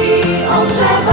ci ogrzewa